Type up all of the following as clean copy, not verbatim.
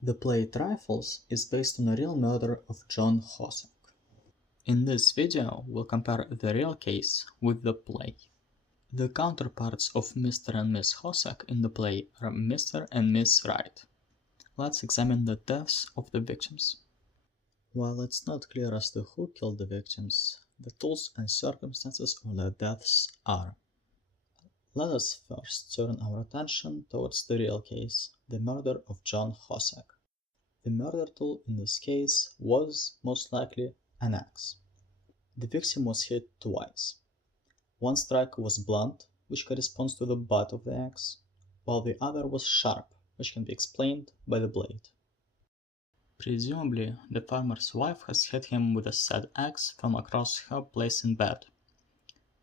The play Trifles is based on the real murder of John Hossack. In this video, we'll compare the real case with the play. The counterparts of Mr. and Miss Hossack in the play are Mr. and Miss Wright. Let's examine the deaths of the victims. While it's not clear as to who killed the victims, the tools and circumstances of their deaths are. Let us first turn our attention towards the real case, the murder of John Hossack. The murder tool in this case was, most likely, an axe. The victim was hit twice. One strike was blunt, which corresponds to the butt of the axe, while the other was sharp, which can be explained by the blade. Presumably, the farmer's wife has hit him with a said axe from across her place in bed.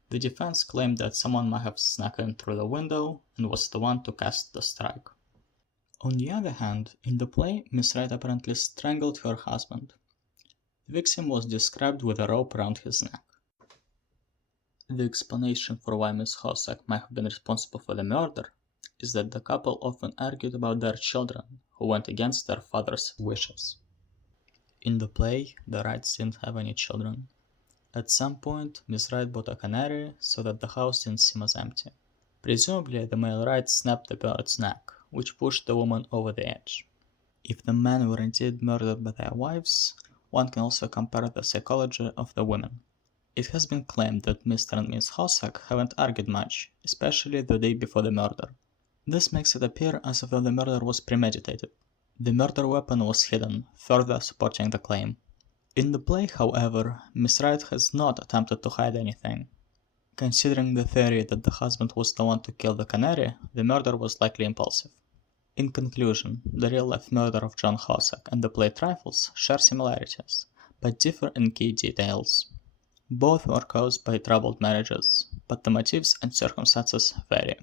The defense claimed that someone might have snuck in through the window and was the one to cast the strike. On the other hand, in the play, Miss Wright apparently strangled her husband. The victim was described with a rope around his neck. The explanation for why Miss Hossack might have been responsible for the murder is that the couple often argued about their children, who went against their father's wishes. In the play, the Wrights didn't have any children. At some point, Miss Wright bought a canary so that the house didn't seem as empty. Presumably, the male Wright snapped the bird's neck, which pushed the woman over the edge. If the men were indeed murdered by their wives, one can also compare the psychology of the women. It has been claimed that Mr. and Miss Hossack haven't argued much, especially the day before the murder. This makes it appear as if the murder was premeditated. The murder weapon was hidden, further supporting the claim. In the play, however, Miss Wright has not attempted to hide anything. Considering the theory that the husband was the one to kill the canary, the murder was likely impulsive. In conclusion, the real-life murder of John Hossack and the play Trifles share similarities, but differ in key details. Both were caused by troubled marriages, but the motives and circumstances vary.